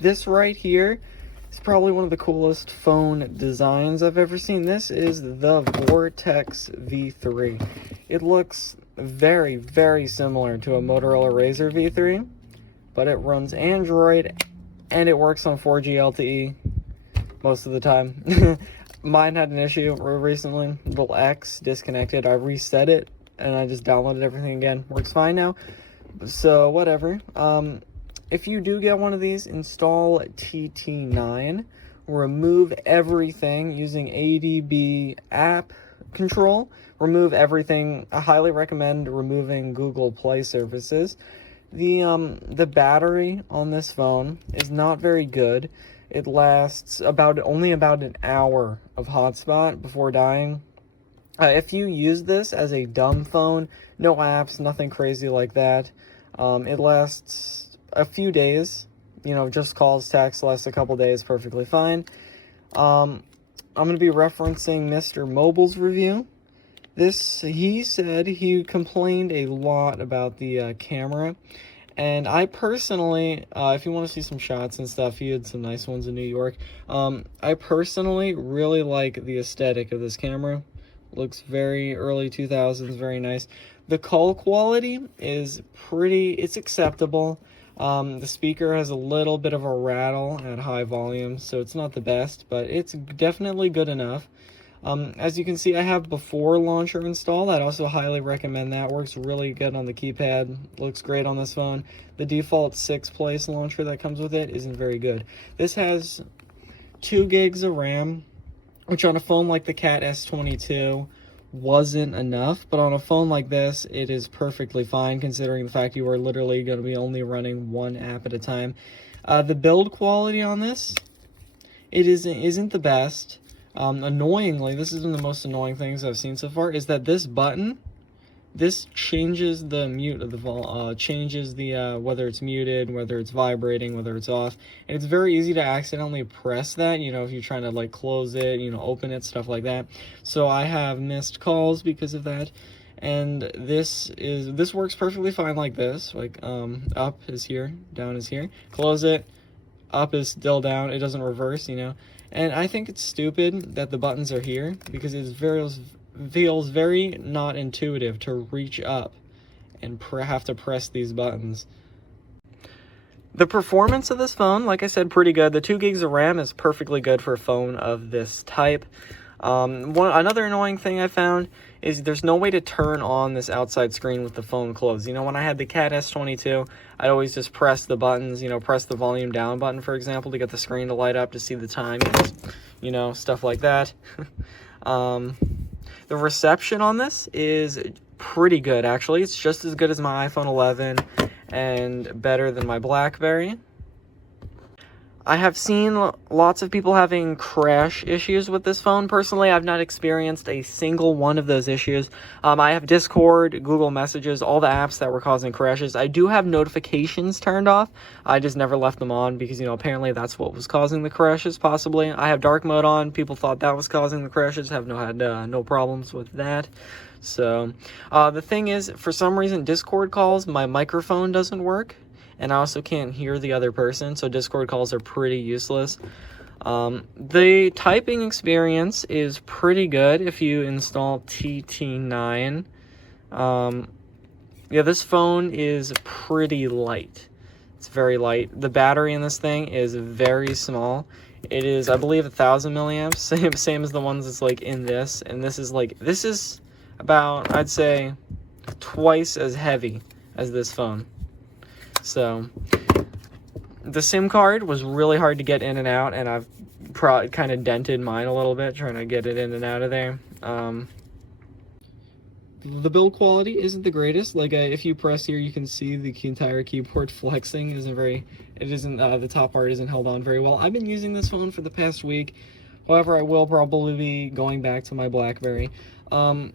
This right here is probably one of the coolest phone designs I've ever seen. This is the Vortex V3. It looks very, very similar to a Motorola Razr V3, but it runs Android and it works on 4G LTE most of the time. Mine had an issue recently, little X disconnected. I reset it and I just downloaded everything again. Works fine now. So whatever. If you do get one of these, install TT9, remove everything using ADB app control, remove everything. I highly recommend removing Google Play services. The battery on this phone is not very good. It lasts only about an hour of hotspot before dying. If you use this as a dumb phone, no apps, nothing crazy like that, it lasts a few days. You know, just calls, texts, lasts a couple days, perfectly fine. I'm going to be referencing Mr. Mobile's review. He said he complained a lot about the camera. And I personally, if you want to see some shots and stuff, he had some nice ones in New York. I personally really like the aesthetic of this camera. Looks very early 2000s, very nice. The call quality is it's acceptable. The speaker has a little bit of a rattle at high volume, so it's not the best, but it's definitely good enough. As you can see, I have Before Launcher installed. I'd also highly recommend that. Works really good on the keypad. Looks great on this phone. The default 6-place launcher that comes with it isn't very good. This has 2 gigs of RAM, which on a phone like the Cat S22 wasn't enough, but on a phone like this, it is perfectly fine considering the fact you are literally going to be only running one app at a time. The build quality on this, isn't the best. Annoyingly, this isn't the most annoying things I've seen so far, is that this button, this changes the mute of the changes the whether it's muted, whether it's vibrating, whether it's off, and it's very easy to accidentally press that, you know, if you're trying to like close it, you know, open it, stuff like that. So I have missed calls because of that. And this works perfectly fine like this, like up is here, down is here, close it, up is still down, it doesn't reverse, you know. And I think it's stupid that the buttons are here because it feels very not intuitive to reach up and have to press these buttons. The performance of this phone, like I said, pretty good. The 2 gigs of RAM is perfectly good for a phone of this type. Another annoying thing I found is there's no way to turn on this outside screen with the phone closed. You know, when I had the Cat S22, I'd always just press the buttons, you know, press the volume down button, for example, to get the screen to light up to see the time, you know, stuff like that. The reception on this is pretty good, actually. It's just as good as my iPhone 11 and better than my BlackBerry. I have seen lots of people having crash issues with this phone. Personally, I've not experienced a single one of those issues. I have Discord, Google Messages, all the apps that were causing crashes. I do have notifications turned off. I just never left them on because, you know, apparently that's what was causing the crashes, possibly. I have dark mode on. People thought that was causing the crashes. Have had no problems with that. So, the thing is, for some reason, Discord calls, my microphone doesn't work. And I also can't hear the other person, so Discord calls are pretty useless. The typing experience is pretty good if you install TT9. Yeah, this phone is pretty light. It's very light. The battery in this thing is very small. It is, I believe, 1,000 milliamps, same as the ones that's like in this. And this is about, I'd say, twice as heavy as this phone. So, the SIM card was really hard to get in and out, and I've kind of dented mine a little bit, trying to get it in and out of there. The build quality isn't the greatest. Like, if you press here, you can see the entire keyboard flexing the top part isn't held on very well. I've been using this phone for the past week. However, I will probably be going back to my BlackBerry.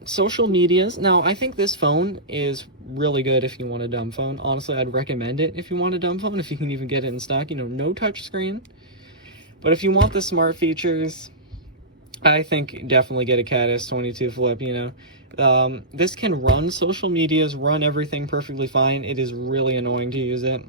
Social medias. Now, I think this phone is really good if you want a dumb phone. Honestly, I'd recommend it if you want a dumb phone, if you can even get it in stock. You know, no touchscreen. But if you want the smart features, I think definitely get a Cat S22 Flip, you know. This can run social medias, run everything perfectly fine. It is really annoying to use it.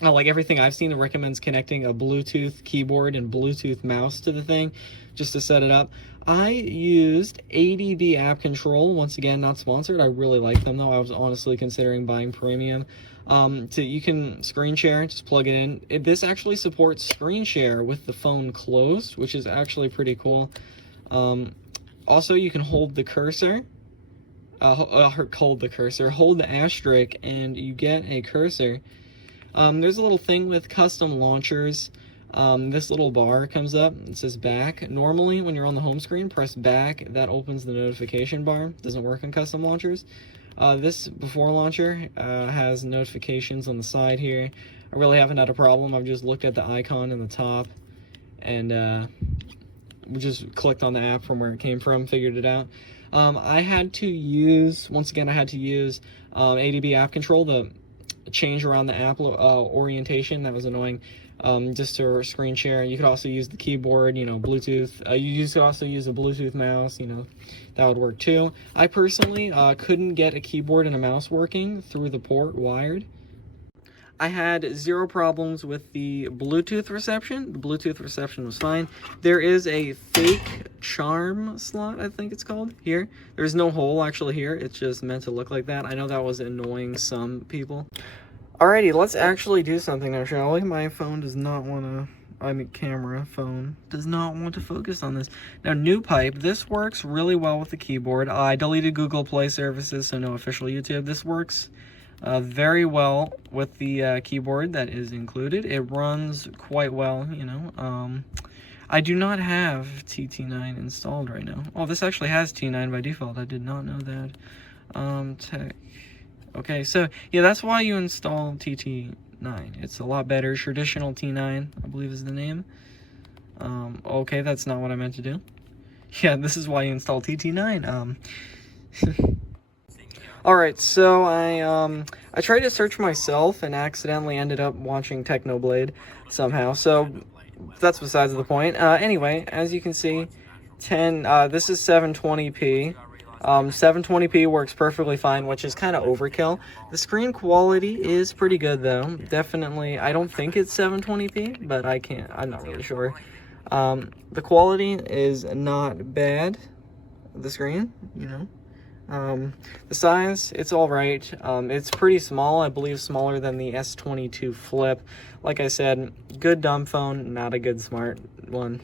like everything I've seen, it recommends connecting a Bluetooth keyboard and Bluetooth mouse to the thing just to set it up. I used ADB App Control. Once again, not sponsored. I really like them though. I was honestly considering buying premium. You can screen share, just plug it in. This actually supports screen share with the phone closed, which is actually pretty cool. Also, you can hold the cursor. Hold the asterisk, and you get a cursor. There's a little thing with custom launchers. This little bar comes up, it says back. Normally, when you're on the home screen, press back. That opens the notification bar. Doesn't work on custom launchers. This before launcher has notifications on the side here. I really haven't had a problem. I've just looked at the icon in the top and just clicked on the app from where it came from, figured it out. I had to use, once again, ADB App Control, the change around the app orientation. That was annoying. Just to screen share. You could also use the keyboard, you know, Bluetooth. You could also use a Bluetooth mouse, you know, that would work too. I personally couldn't get a keyboard and a mouse working through the port wired. I had zero problems with the Bluetooth reception. The Bluetooth reception was fine. There is a fake charm slot, I think it's called, here. There's no hole actually here. It's just meant to look like that. I know that was annoying some people. Alrighty, let's actually do something now, shall we? My phone does not want to, phone does not want to focus on this. Now, new pipe, this works really well with the keyboard. I deleted Google Play services, so no official YouTube. This works very well with the keyboard that is included. It runs quite well, you know. I do not have TT9 installed right now. Oh, this actually has T9 by default. I did not know that. Tech. Okay, so yeah, that's why you install TT9. It's a lot better. Traditional T9, I believe is the name. Okay, that's not what I meant to do. Yeah, this is why you install TT9. Alright, so I tried to search myself and accidentally ended up watching Technoblade somehow, so that's besides the point. Anyway, as you can see, this is 720p. 720p works perfectly fine, which is kind of overkill. The screen quality is pretty good though. Definitely, I don't think it's 720p, but I'm not really sure. The quality is not bad, the screen, you know. The size, it's alright. It's pretty small, I believe smaller than the S22 Flip. Like I said, good dumb phone, not a good smart one.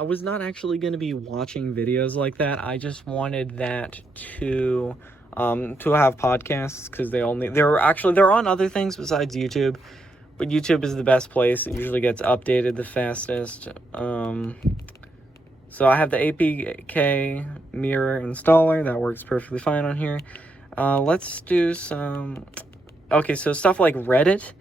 I was not actually going to be watching videos like that. I just wanted that to have podcasts, because they're on other things besides YouTube, but YouTube is the best place. It usually gets updated the fastest. So I have the APK mirror installer that works perfectly fine on here. Let's do some. Okay, so stuff like Reddit.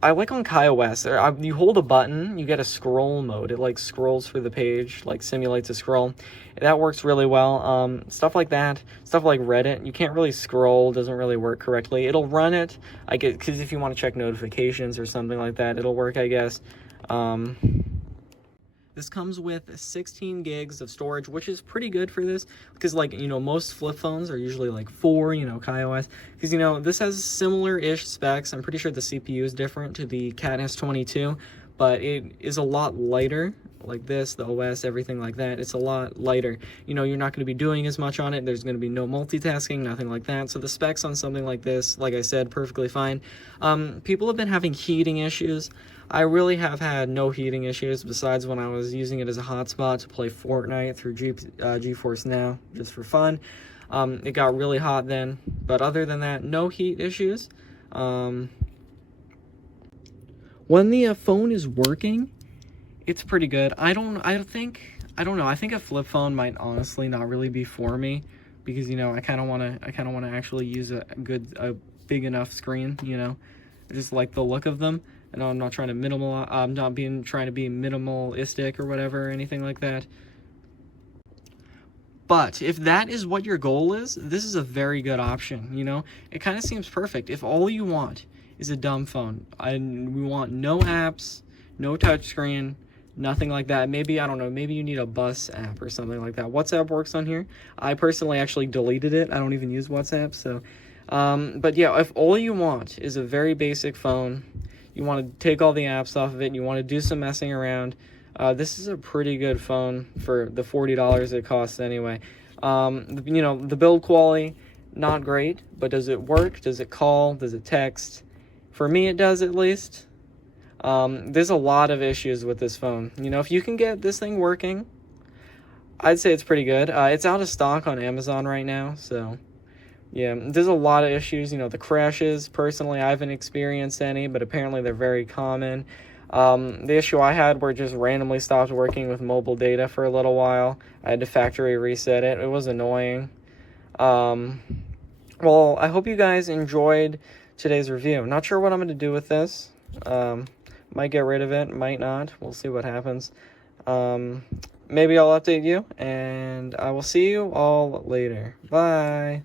I like on KaiOS, you hold a button, you get a scroll mode. It like scrolls through the page, like simulates a scroll. That works really well. Stuff like that, stuff like Reddit, you can't really scroll, doesn't really work correctly. It'll run it, because if you want to check notifications or something like that, it'll work, I guess. This comes with 16 gigs of storage, which is pretty good for this, because, like, you know, most flip phones are usually like 4, you know, KaiOS, because, you know, this has similar-ish specs. I'm pretty sure the CPU is different to the Cat S22, but it is a lot lighter, like this, the OS, everything like that. It's a lot lighter. You know, you're not going to be doing as much on it. There's going to be no multitasking, nothing like that. So the specs on something like this, like I said, perfectly fine. People have been having heating issues. I really have had no heating issues besides when I was using it as a hotspot to play Fortnite through GeForce Now, just for fun. It got really hot then, but other than that, no heat issues. When the phone is working, it's pretty good. I don't know. I think a flip phone might honestly not really be for me, because, you know, I kind of want to actually use a big enough screen, you know. I just like the look of them. I know I'm not trying to trying to be minimalistic or whatever, or anything like that. But if that is what your goal is, this is a very good option, you know? It kind of seems perfect. If all you want is a dumb phone, we want no apps, no touchscreen, nothing like that. Maybe, I don't know, maybe you need a bus app or something like that. WhatsApp works on here. I personally actually deleted it. I don't even use WhatsApp, so But yeah, if all you want is a very basic phone, you want to take all the apps off of it, you want to do some messing around, this is a pretty good phone for the $40 it costs anyway. You know, the build quality, not great, but does it work? Does it call? Does it text? For me, it does, at least. There's a lot of issues with this phone. You know, if you can get this thing working, I'd say it's pretty good. It's out of stock on Amazon right now, so yeah, there's a lot of issues. You know, the crashes, personally, I haven't experienced any, but apparently they're very common. The issue I had where it just randomly stopped working with mobile data for a little while. I had to factory reset it. It was annoying. Well, I hope you guys enjoyed today's review. Not sure what I'm going to do with this. Might get rid of it, might not. We'll see what happens. Maybe I'll update you, and I will see you all later. Bye.